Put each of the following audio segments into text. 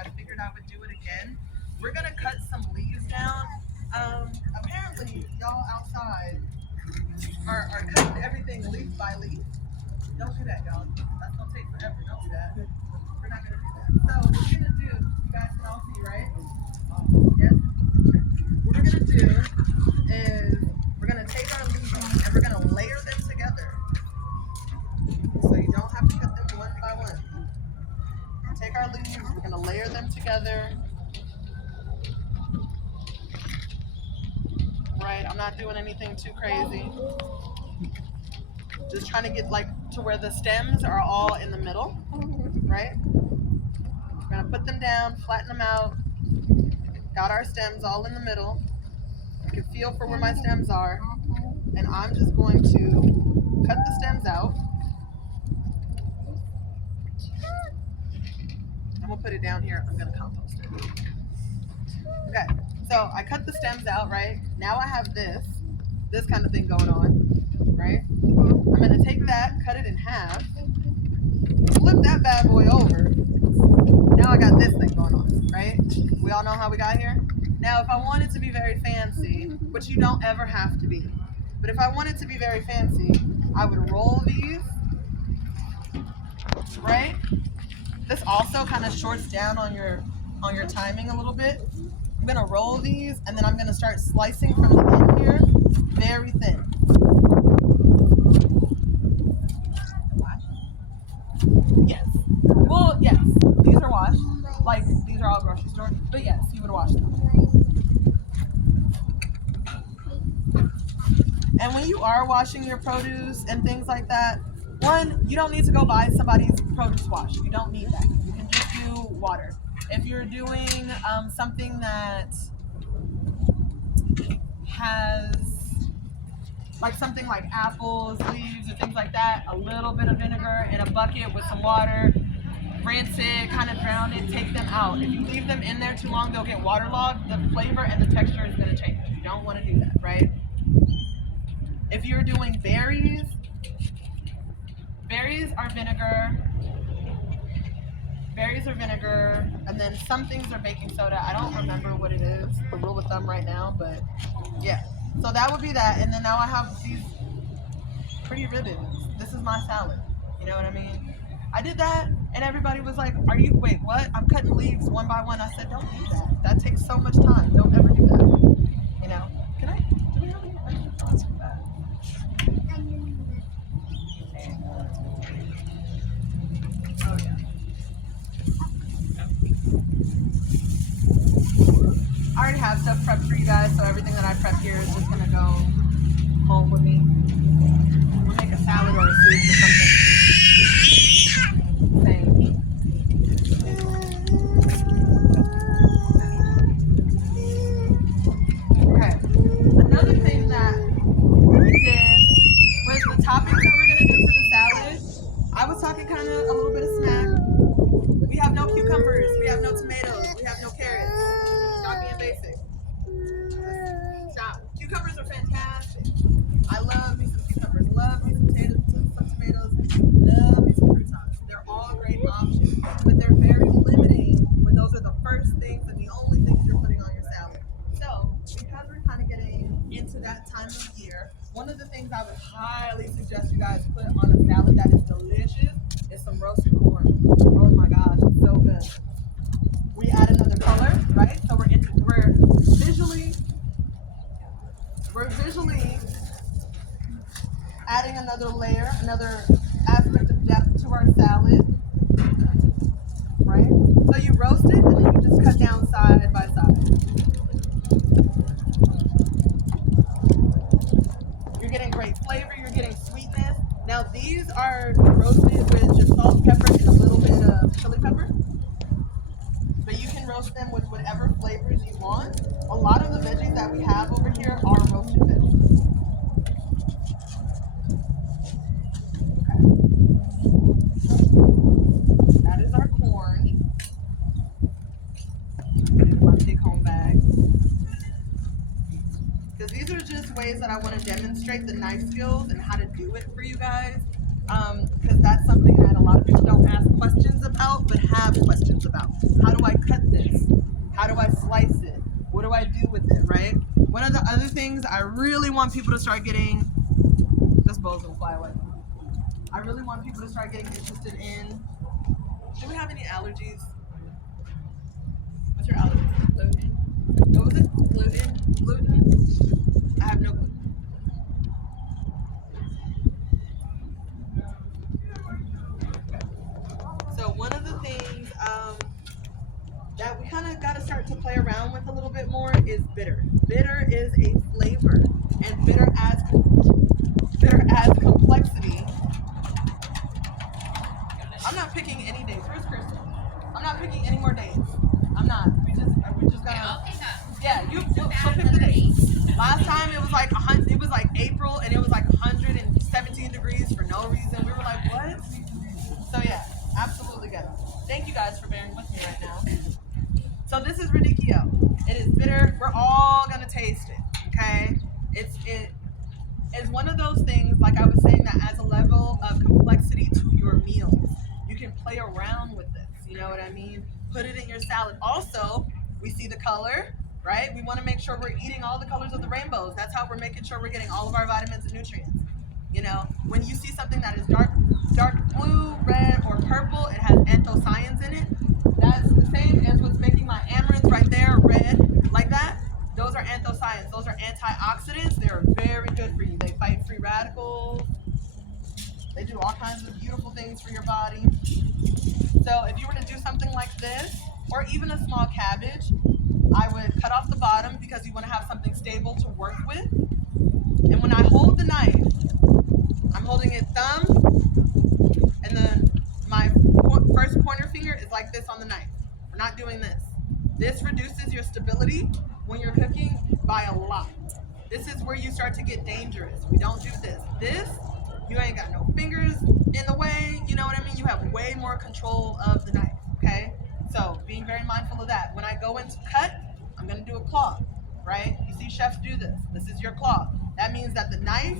I figured I would do it again. We're gonna cut some leaves down. Apparently, y'all outside are cutting everything leaf by leaf. Don't do that, y'all. That's gonna take forever. Don't do that. We're not gonna do that. So what we're gonna do, you guys can all see, right? Yes. What we're gonna do is we're gonna take our leaves and we're gonna layer them together. So you don't have to cut them one by one. Take our leaves, we're gonna layer them together. Right, I'm not doing anything too crazy. Just trying to get like to where the stems are all in the middle, right? We're gonna put them down, flatten them out. Got our stems all in the middle. I can feel for where my stems are. And I'm just going to cut the stems out. I'm gonna put it down here. I'm gonna compost it. Okay, so I cut the stems out, right? Now I have this kind of thing going on, right? I'm gonna take that, cut it in half, flip that bad boy over. Now I got this thing going on, right? We all know how we got here? Now, if I wanted to be very fancy, which you don't ever have to be, but if I wanted to be very fancy, I would roll these, right? This also kind of shorts down on your timing a little bit. I'm gonna roll these and then I'm gonna start slicing from the end here, very thin. Yes. Well, yes. These are washed. Like, these are all grocery store. But yes, you would wash them. And when you are washing your produce and things like that, one, you don't need to go buy somebody's produce wash. You don't need that. You can just do water. If you're doing something that has like something like apples, leaves, or things like that, a little bit of vinegar in a bucket with some water, rinse it, kind of drown it, take them out. If you leave them in there too long, they'll get waterlogged. The flavor and the texture is going to change. You don't want to do that, right? If you're doing berries are vinegar. Berries are vinegar, and then some things are baking soda. I don't remember what it is, the rule of thumb right now, but yeah. So that would be that, and then now I have these pretty ribbons. This is my salad, you know what I mean? I did that, and everybody was like, wait, what? I'm cutting leaves one by one. I said, don't do that. That takes so much time. Don't ever do that, you know? Do we have any extra thoughts for that? Oh, yeah. I already have stuff prepped for you guys, so everything that I prep here is just gonna go home with me. We'll make a salad or a soup or something. Same. Okay. Another thing that we did was the toppings that we're gonna do for the salad. I was talking kind of a little bit of smack. We have no cucumbers, we have no tomatoes, we have no carrots. Stop being basic. Stop. Cucumbers are fantastic. I love me some cucumbers, love me some tomatoes, love me some croutons. They're all great options, but they're very limiting when those are the first things and the only things you're putting on your salad. So, because we're kind of getting into that time of year, one of the things I would highly suggest you guys put on a salad that is delicious is some roasted corn. Oh my gosh, it's so good. We add another color, right? So we're visually adding another layer, another aspect of depth to our salad, right? So you roast it and then you just cut down side by side. You're getting great flavor, you're getting sweetness. Now these are roasted with just salt, pepper, and a little bit of chili pepper. But you can roast them with whatever flavors you want. A lot of the veggies that we have over here are roasted veggies. Okay. That is our corn. My take-home bag. Because these are just ways that I want to demonstrate the knife skills and how to do it for you guys. Because that's something that a lot of people don't ask questions about, but have questions about. How do I cut things I really want people to start getting. This bowl's gonna fly away. I really want people to start getting interested in. Do we have any allergies? What's your allergy? Gluten. What was it? Gluten. Gluten. I have no gluten. So one of the things that we kind of got to start to play around with a little bit more is bitter. Bitter is a flavor, and bitter adds complexity. I'm not picking any days. Where's Crystal? I'm not picking any more days. I'm not. We just gotta. Yeah, you so pick the days. Last time it was like 100. It was like April, and it was like 117 degrees for no reason. We were like, what? So yeah, absolutely good. Thank you guys for bearing with me right now. So this is radicchio. It is bitter. We're all gonna taste it. Okay. It is one of those things, like I was saying, that adds a level of complexity to your meals. You can play around with this. You know what I mean? Put it in your salad. Also, we see the color, right? We want to make sure we're eating all the colors of the rainbows. That's how we're making sure we're getting all of our vitamins and nutrients. You know, when you see something that is dark blue, red, or purple, it has anthocyanins in it. That's the same as what's making my amaranth right there red, like that. Those are anthocyanins. Those are antioxidants. They're very good for you. They fight free radicals. They do all kinds of beautiful things for your body. So if you were to do something like this, or even a small cabbage, I would cut off the bottom because you want to have something stable to work with. And when I hold the knife, I'm holding it thumb, and then my first pointer finger is like this on the knife. We're not doing this. This reduces your stability when you're cooking by a lot. This is where you start to get dangerous. We don't do this. This, you ain't got no fingers in the way, you know what I mean? You have way more control of the knife, okay? So being very mindful of that. When I go in to cut, I'm gonna do a claw, right? You see chefs do this. This is your claw. That means that the knife,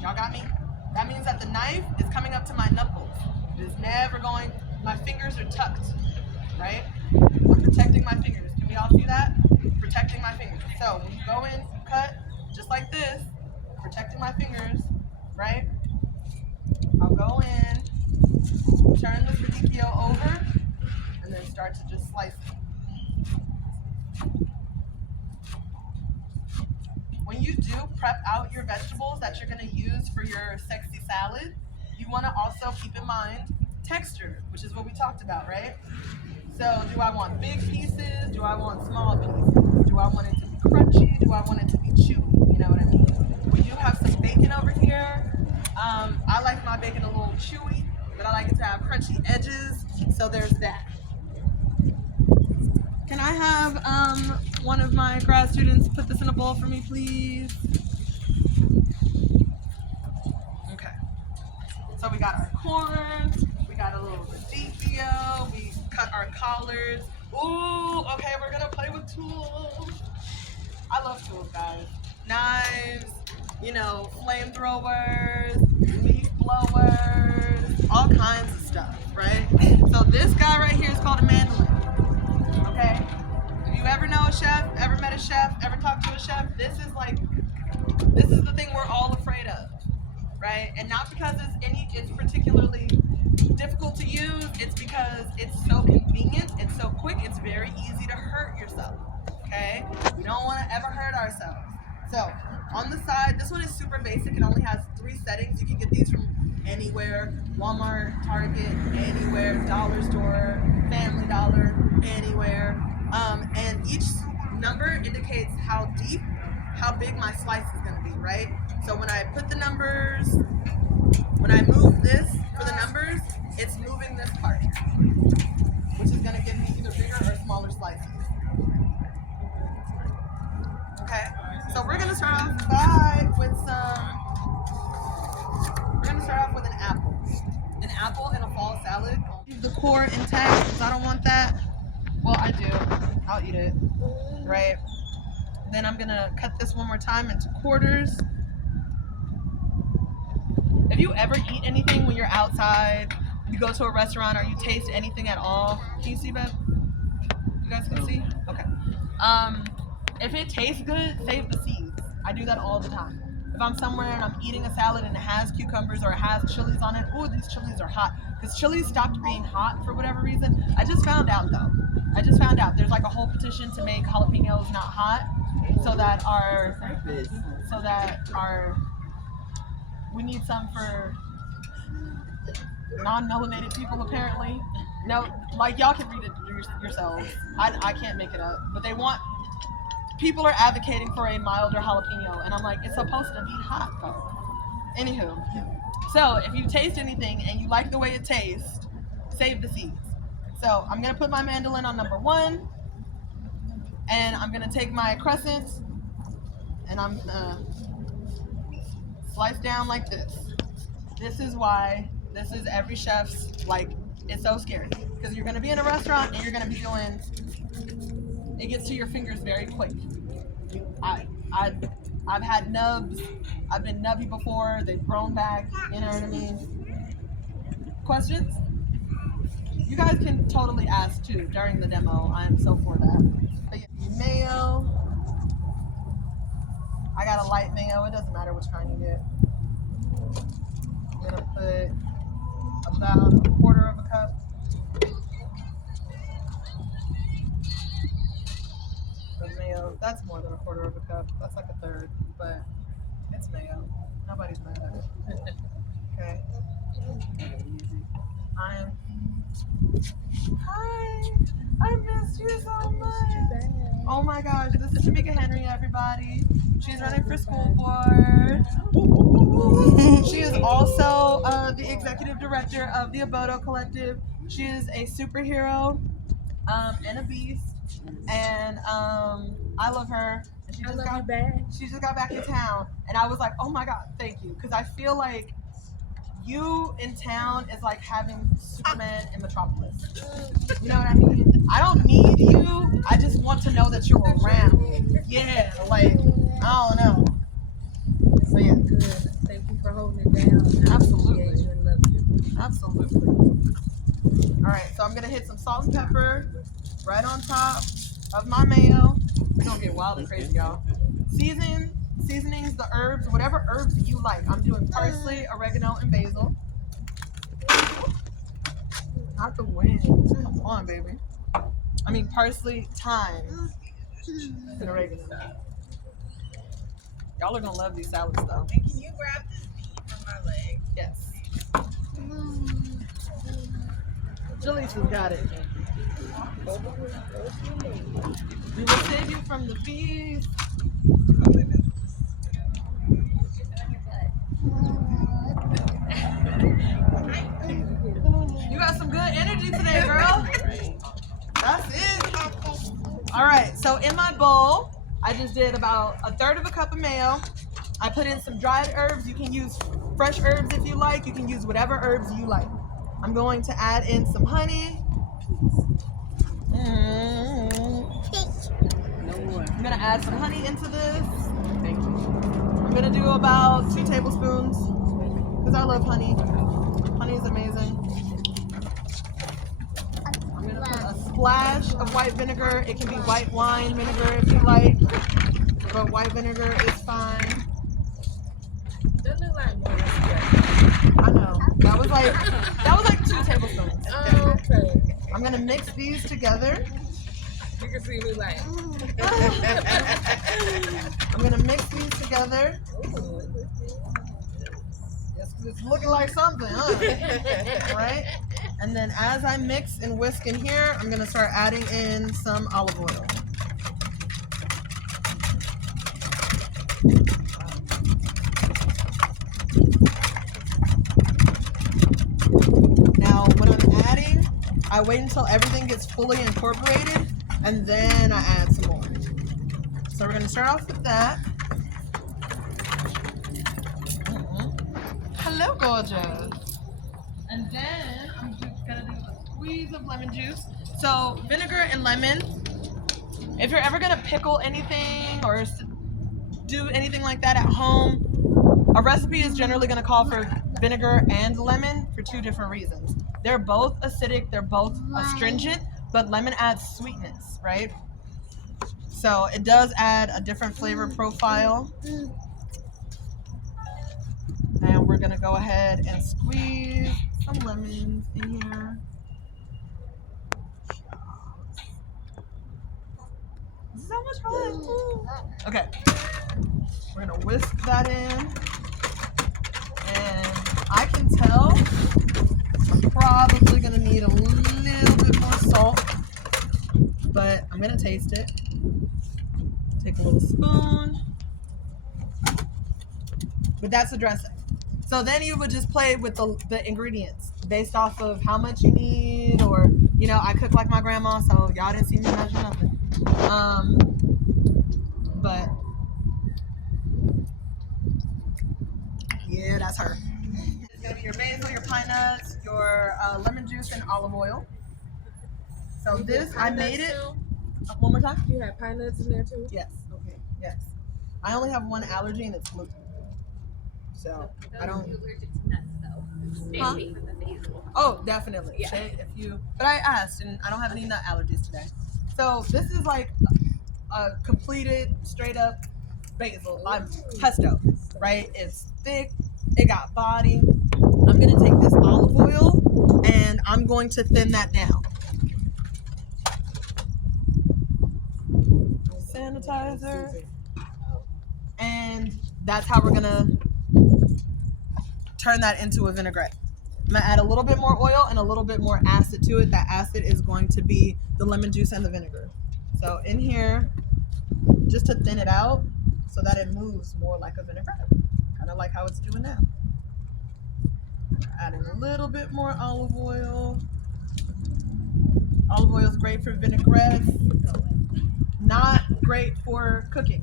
y'all got me? That means that the knife is coming up to my knuckles. It is never going, my fingers are tucked, right? I'm protecting my fingers. Can we all see that? Protecting my fingers. So when you go in, cut, just like this, protecting my fingers, right? I'll go in, turn this radicchio over, and then start to just slice it. When you do prep out your vegetables that you're going to use for your sexy salad, you want to also keep in mind texture, which is what we talked about, right? So do I want big pieces? Do I want small pieces? Do I want it to be crunchy? Do I want it to be chewy? You know what I mean? We do have some bacon over here. I like my bacon a little chewy, but I like it to have crunchy edges. So there's that. Can I have one of my grad students put this in a bowl for me, please? Okay. So we got our corn. We got a little radicchio. We cut our collards. Ooh, okay, we're gonna play with tools. I love tools, guys. Knives, you know, flamethrowers, leaf blowers, all kinds of stuff, right? So this guy right here is called a mandolin. Okay? If you ever know a chef, ever met a chef, ever talked to a chef, this is the thing we're all afraid of, right? And not because it's particularly difficult to use, it's because it's so convenient, it's so quick, it's very easy to hurt yourself, okay? We don't want to ever hurt ourselves. So on the side, this one is super basic. It only has 3 settings. You can get these from anywhere, Walmart, Target, anywhere, dollar store, Family Dollar, anywhere. And each number indicates how big my slice is going to be, right? So when I put the numbers, when I move this for the numbers, it's moving this part, which is going to give me either bigger or smaller slices. Okay, so we're going to start off with an apple. An apple in a fall salad. Leave the core intact because I don't want that. Well, I do. I'll eat it, right? Then I'm going to cut this one more time into quarters. If you ever eat anything when you're outside, you go to a restaurant, or you taste anything at all, can you see, Beth? You guys can see? Okay. If it tastes good, save the seeds. I do that all the time. If I'm somewhere and I'm eating a salad and it has cucumbers or it has chilies on it, ooh, these chilies are hot. Because chilies stopped being hot for whatever reason. I just found out though. I just found out there's like a whole petition to make jalapenos not hot, so that our we need some for non-melanated people apparently. No, like y'all can read it yourselves. I can't make it up. But they want people are advocating for a milder jalapeno, and I'm like, it's supposed to be hot though. Anywho, so if you taste anything and you like the way it tastes, save the seeds. So I'm gonna put my mandolin on number 1, and I'm gonna take my crescent, and I'm gonna slice down like this. This is why this is every chef's, like, it's so scary because you're gonna be in a restaurant and you're gonna be doing. It gets to your fingers very quick. I've had nubs. I've been nubby before. They've grown back. You know what I mean? Questions? You guys can totally ask too during the demo. I am so for that. But yeah, mayo. I got a light mayo. It doesn't matter which kind you get. I'm gonna put about a quarter of a cup. Of mayo. That's more than a quarter of a cup. That's like a third, but it's mayo. Nobody's mad at it. Okay. Hi. I missed you so much. Oh my gosh, this is Tamika Henry, everybody. She's running for school board. She is also the executive director of the OBODO Collective. She is a superhero and a beast. And I love her. And she just got back in town. And I was like, oh my God, thank you. Because I feel like you in town is like having Superman in Metropolis. You know what I mean? I don't need you. I just want to know that you're around. Yeah, like, I don't know. So yeah. Good. Thank you for holding it down. Absolutely. I love you. Absolutely. All right, so I'm going to hit some salt and pepper right on top of my mayo. We're going to get wild and crazy, y'all. Seasonings, the herbs, whatever herbs you like. I'm doing parsley, oregano, and basil. Not the wind. Come on, baby. I mean parsley, thyme, and oregano. Y'all are gonna love these salads, though. And can you grab this bead from my leg? Yes. Jaleesa's got it. We will save you from the bees. You got some good energy today, girl. That's it. All right, so in my bowl, I just did about a third of a cup of mayo. I put in some dried herbs. You can use fresh herbs if you like. You can use whatever herbs you like. I'm going to add in some honey. I'm going to add some honey into this. Thank you. I'm going to do about 2 tablespoons because I love honey. Honey is amazing. I'm going to put a splash of white vinegar. It can be white wine vinegar if you like, but white vinegar is fine. That look like more than I know. That was like 2 tablespoons. Oh, okay. I'm going to mix these together. You can see me like. I'm going to mix these together. Ooh. It's looking like something, huh? Right? And then as I mix and whisk in here, I'm going to start adding in some olive oil. Now, when I'm adding, I wait until everything gets fully incorporated, and then I add some more. So we're going to start off with that. Hello, gorgeous. And then I'm just going to do a squeeze of lemon juice. So vinegar and lemon, if you're ever going to pickle anything or do anything like that at home, a recipe is generally going to call for vinegar and lemon for 2 different reasons. They're both acidic, they're both astringent, but lemon adds sweetness, right? So it does add a different flavor profile. And we're gonna go ahead and squeeze some lemons in here. This is so much fun. Okay, we're gonna whisk that in. And I can tell I'm probably gonna need a little bit more salt, but I'm gonna taste it. Take a little spoon. But that's the dressing. So then you would just play with the ingredients based off of how much you need, or I cook like my grandma, so y'all didn't see me measure nothing. But yeah, that's her. It's gonna be your basil, your pine nuts, your lemon juice, and olive oil. So this I made it. One more time. You had pine nuts in there too? Yes. Okay. Yes. I only have one allergy, and it's gluten. So I don't. Allergic to nuts, though. Stay away from the basil. Oh, definitely. Yeah. But I asked, and I don't have any nut allergies today. So this is like a completed, straight up basil pesto, right? It's thick. It got body. I'm gonna take this olive oil and I'm going to thin that down. Sanitizer. And that's how we're gonna turn that into a vinaigrette. I'm gonna add a little bit more oil and a little bit more acid to it. That acid is going to be the lemon juice and the vinegar. So in here, just to thin it out so that it moves more like a vinaigrette, kind of like how it's doing now. Adding a little bit more olive oil. Olive oil is great for vinaigrettes, not great for cooking,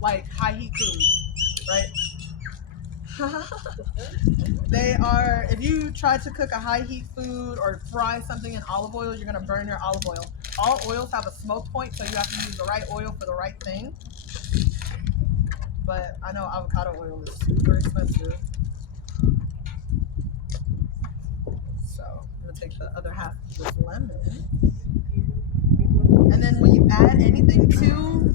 like high heat foods, right? They are, if you try to cook a high heat food or fry something in olive oil, you're gonna burn your olive oil. All oils have a smoke point, so you have to use the right oil for the right thing. But I know avocado oil is super expensive. So I'm gonna take the other half of this lemon. And then when you add anything to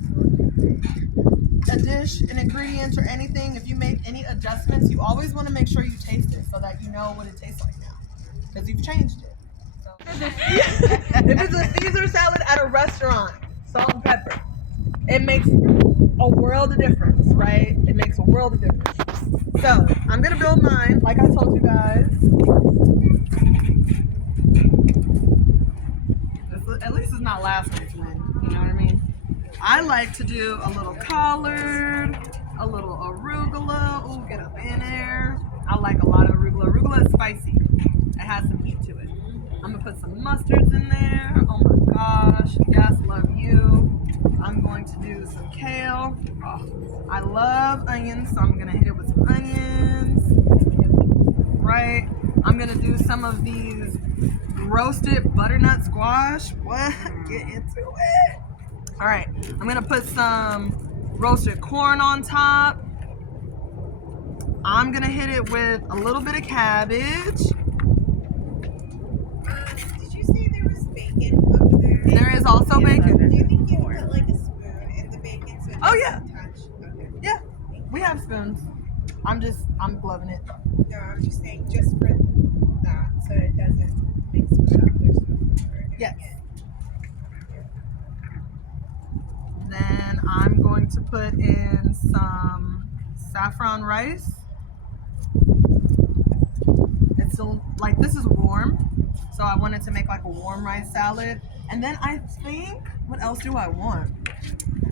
a dish, an ingredient, or anything, if you make any adjustments, you always want to make sure you taste it so that you know what it tastes like now, because you've changed it. So, if it's a Caesar salad at a restaurant, salt and pepper, it makes a world of difference, right? It makes a world of difference. So I'm gonna build mine, like I told you guys. At least it's not last week's win, you know what I mean? I like to do a little collard, a little arugula. Ooh, get up in there. I like a lot of arugula. Arugula is spicy. It has some heat to it. I'm gonna put some mustards in there. Oh my gosh, yes, love you. I'm going to do some kale. Oh, I love onions, so I'm gonna hit it with some onions. Right? I'm gonna do some of these roasted butternut squash. What? Get into it. All right, I'm gonna put some roasted corn on top. I'm gonna hit it with a little bit of cabbage. Did you say there was bacon over there? There is also bacon. Do you think you put like a spoon in the bacon so it Oh, doesn't yeah. touch? Okay. Yeah, we have spoons. I'm gloving it. No, I'm just saying just for that so it doesn't mix with the other stuff. Yes. Then I'm going to put in some saffron rice. It's still, like, this is warm, so I wanted to make like a warm rice salad. And then I think, what else do I want?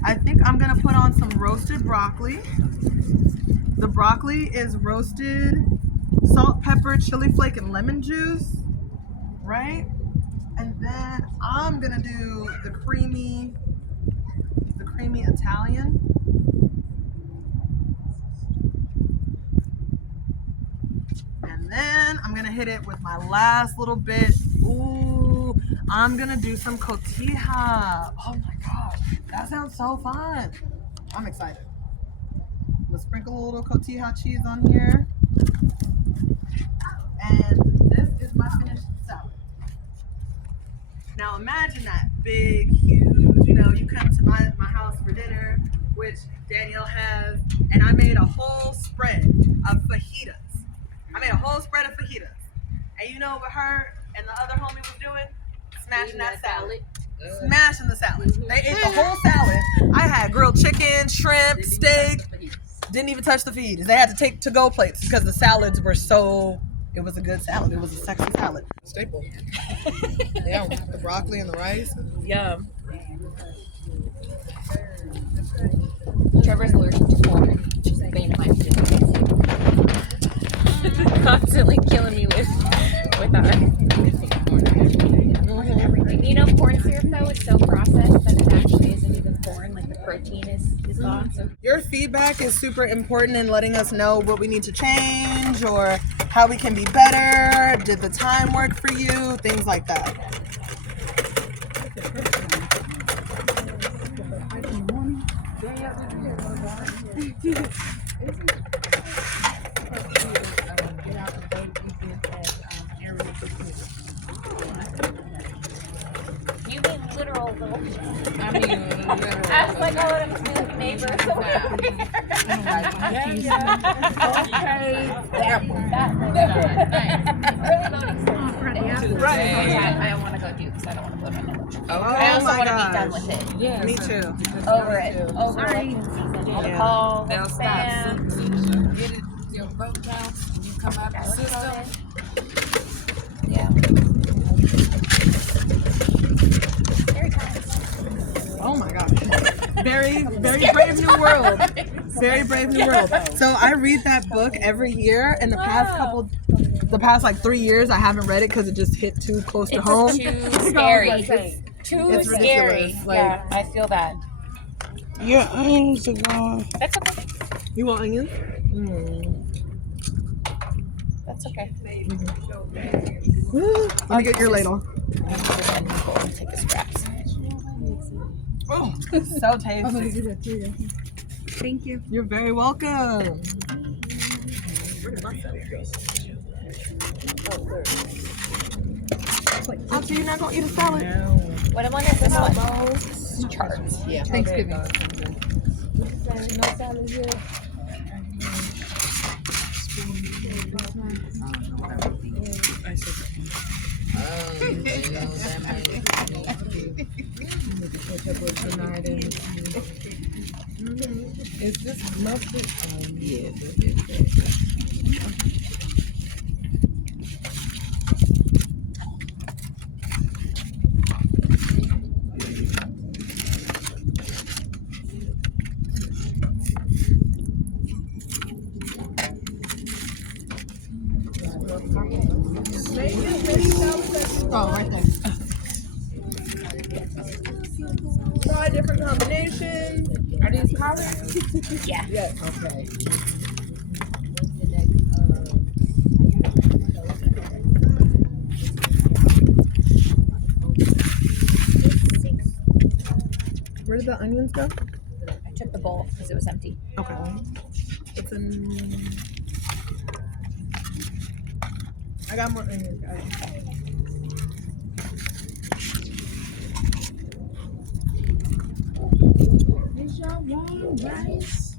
I think I'm gonna put on some roasted broccoli. The broccoli is roasted, salt, pepper, chili flake, and lemon juice, right? And then I'm gonna do the creamy Italian. And then I'm gonna hit it with my last little bit. Ooh, I'm gonna do some cotija. Oh my god, that sounds so fun. I'm excited. Let's sprinkle a little cotija cheese on here. And this is my finished salad. Now imagine that big, huge, you come to my house dinner, which Danielle has, and I made a whole spread of fajitas. I made a whole spread of fajitas. And you know what her and the other homie was doing? Smashing that salad. Smashing the salad. They ate the whole salad. I had grilled chicken, shrimp, steak. Didn't even touch the feed. They had to take to-go plates because the salads were so... It was a good salad. It was a sexy salad. Staple. Yeah, the broccoli and the rice. Yum. Trevor's allergic to corn. She's a bane of my constantly killing me with that. You know, corn syrup though, it's so processed that it actually isn't even corn. Like the protein is gone. So Your feedback is super important in letting us know what we need to change or how we can be better. Did the time work for you? Things like that. you mean literal little. I mean, I was like, oh, I'm just like neighbors over here. I don't want to go do because I don't want to blow my nose. I also want to be done with it. yeah, Me too. Over it. Over election season. All the calls, They'll stop. spam. Get it, your vote counts, you come out the system. Yeah. Very times. Oh my gosh. Very, very brave new world. Very brave new world. So I read that book every year. In the past like 3 years, I haven't read it because it just hit too close to home. Too scary. Too It's scary. ridiculous. Like, Yeah, I feel that. Your onions are gone. That's okay. you want onions? That's okay. Let me get your ladle. Take the scraps. Oh, so tasty. Thank you. You're very welcome. Oh, so you're not gonna eat a salad? What one is this one? Charts. Yeah. Thanksgiving. Is this mustard? Yeah. Oh, right there. Try different combinations. Are these colors? Yeah. Yes. Okay. Where did the onions go? I took the bowl because it was empty. Okay. It's in. I got more onions, guys. Is y'all warm rice?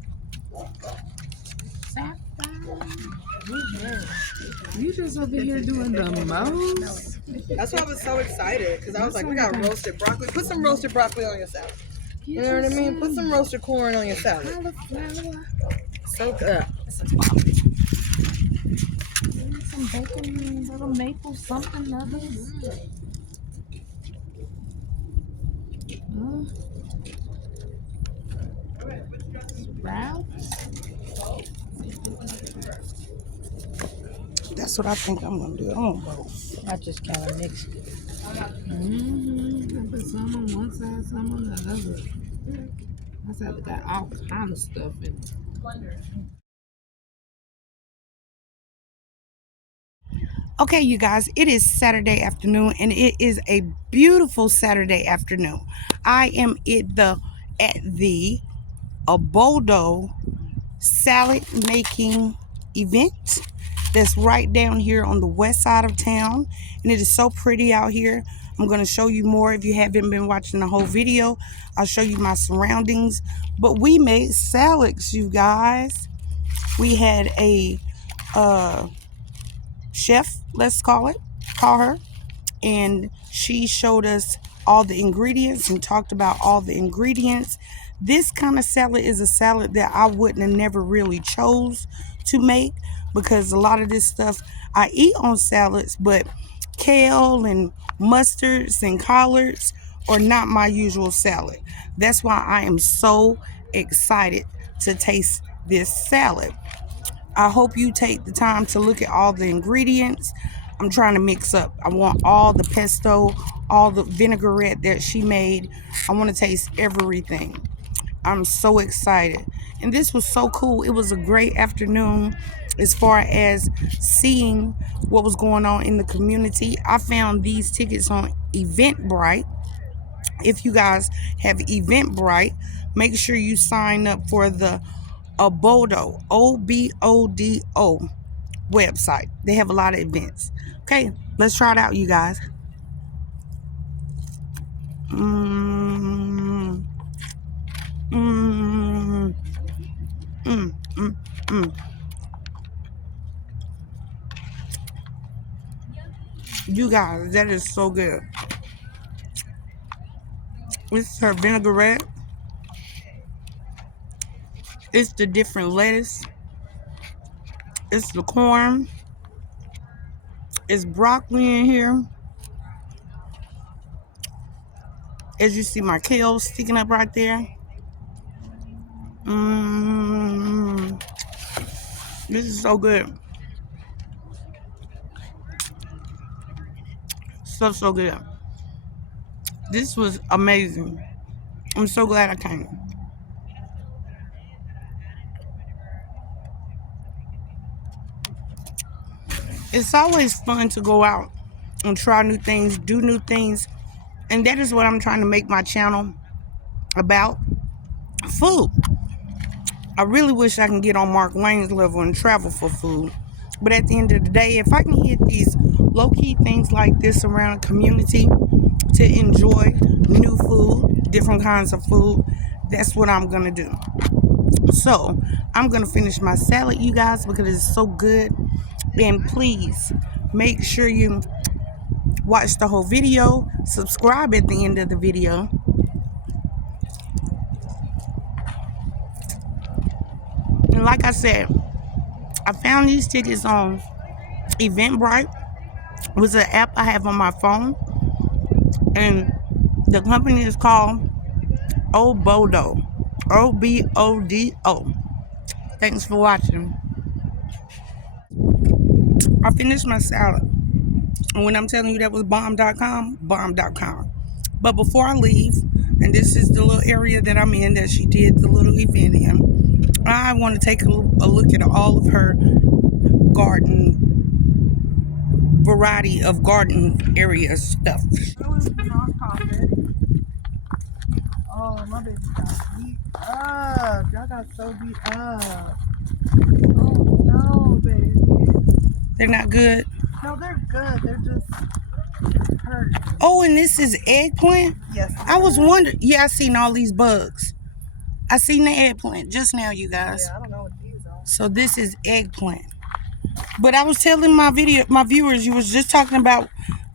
You just over here doing the most? That's why I was so excited because I was like, we got roasted broccoli. Put some roasted broccoli on your salad. You know what I mean? Put some roasted corn on your salad. Cauliflower. So good. Some bacon, little maple something other. Sprouts. That's what I think I'm gonna do. I'm gonna both. I just kind of mixed it. Put some on one side, some on the other. I said got all kind of stuff in it. Okay, you guys, it is Saturday afternoon, and it is a beautiful Saturday afternoon. I am at the OBODO salad making event that's right down here on the west side of town, and it is so pretty out here. I'm going to show you more if you haven't been watching the whole video. I'll show you my surroundings. But we made salads, you guys. We had a chef, let's call her, and she showed us all the ingredients and talked about all the ingredients. This kind of salad is a salad that I wouldn't have never really chose to make, because a lot of this stuff I eat on salads, but kale and mustards and collards are not my usual salad. That's why I am so excited to taste this salad. I hope you take the time to look at all the ingredients. I'm trying to mix up. I want all the pesto, all the vinaigrette that she made. I want to taste everything. I'm so excited. And this was so cool. It was a great afternoon as far as seeing what was going on in the community. I found these tickets on Eventbrite. If you guys have Eventbrite, make sure you sign up for the OBODO, OBODO website. They have a lot of events. Okay, let's try it out, you guys. Mm, mm, mm, mm, mm. You guys, that is so good. This is her vinaigrette. It's the different lettuce. It's the corn. It's broccoli in here. As you see, my kale sticking up right there. This is so good. So good. This was amazing. I'm so glad I came. It's always fun to go out and try new things, do new things. And that is what I'm trying to make my channel about. Food. I really wish I can get on Mark Wayne's level and travel for food. But at the end of the day, if I can hit these low-key things like this around the community to enjoy new food, different kinds of food, that's what I'm going to do. So, I'm going to finish my salad, you guys, because it's so good. And please, make sure you watch the whole video. Subscribe at the end of the video. And like I said, I found these tickets on Eventbrite. It was an app I have on my phone. And the company is called OBODO. OBODO. Thanks for watching. I finished my salad. And when I'm telling you that was bomb.com, bomb.com. But before I leave, and this is the little area that I'm in that she did the little event in, I want to take a look at all of her garden, variety of garden area stuff. Oh, my baby got beat up. Y'all got so beat up. Oh, no, baby. They're not good. No, they're good. They're just hurt. Oh, and this is eggplant? Yes. I was wondering. Yeah, I seen all these bugs. I seen the eggplant just now, you guys. Yeah, I don't know what these are. So this is eggplant. But I was telling my viewers, you was just talking about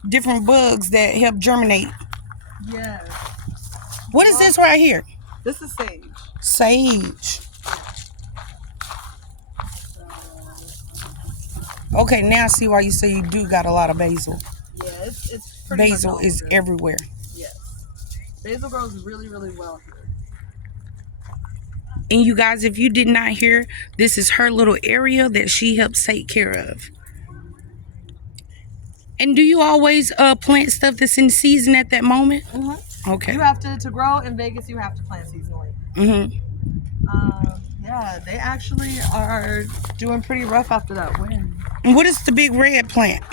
different bugs that help germinate. Yes. What is this right here? This is sage. Sage. Okay, now I see why you say you do got a lot of basil. Yeah, it's pretty Basil much is all over. everywhere. Yes. Basil grows really, really well here. And you guys, if you did not hear, this is her little area that she helps take care of. And do you always plant stuff that's in season at that moment? Mm-hmm. Okay. You have to grow in Vegas, you have to plant seasonally. Mm-hmm. Yeah, they actually are doing pretty rough after that wind. And what is the big red plant?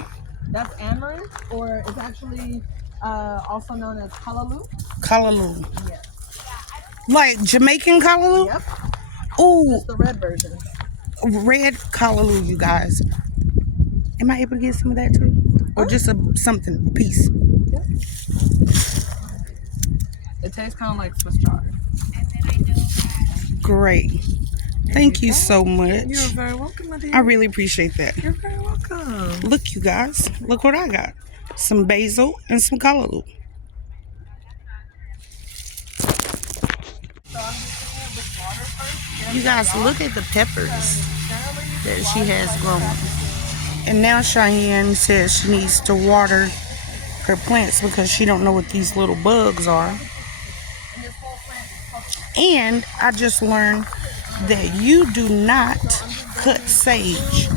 That's amaranth, or it's actually also known as callaloo. Callaloo. Yes. Like Jamaican callaloo? Yep. Ooh, It's the red version. red callaloo, you guys. Am I able to get some of that too? Or just something, a piece? Yep. It tastes kind of like Swiss chard. Great. Thank you so much. You're very welcome, my dear. I really appreciate that. You're very welcome. Look, you guys. Look what I got. Some basil and some callaloo. You guys, look at the peppers that she has growing. And now Cheyenne says she needs to water her plants because she don't know what these little bugs are. And I just learned that you do not cut sage.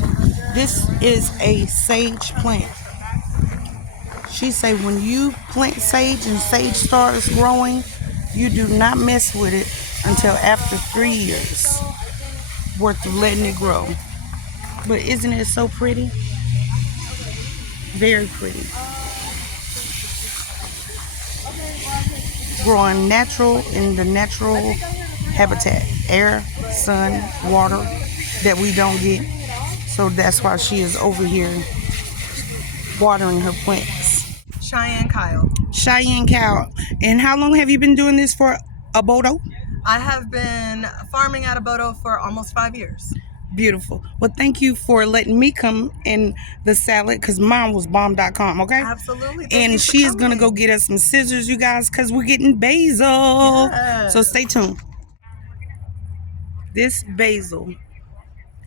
This is a sage plant. She say when you plant sage and sage starts growing, you do not mess with it until after 3 years worth of letting it grow. But isn't it so pretty? Very pretty. Growing natural in the natural habitat, air, sun, water that we don't get. So that's why she is over here watering her plants. Cheyenne Kyle. Cheyenne Cow. And how long have you been doing this for, OBODO? I have been farming at OBODO for almost 5 years. Beautiful. Well, thank you for letting me come in the salad because mine was bomb.com, okay? Absolutely. Thank And you for she is going to coming. go get us some scissors, you guys, because we're getting basil. Yes. So stay tuned. This basil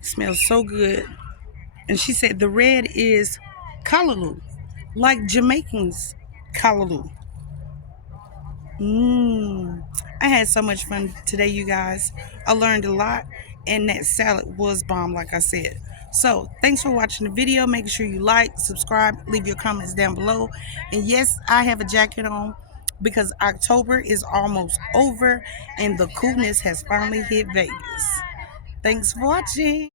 smells so good. And she said the red is callaloo, like Jamaicans callaloo. I had so much fun today, you guys. I learned a lot, and that salad was bomb, like I said. So thanks for watching the video. Make sure you like, subscribe, leave your comments down below. And yes, I have a jacket on because October is almost over and the coolness has finally hit Vegas. Thanks for watching.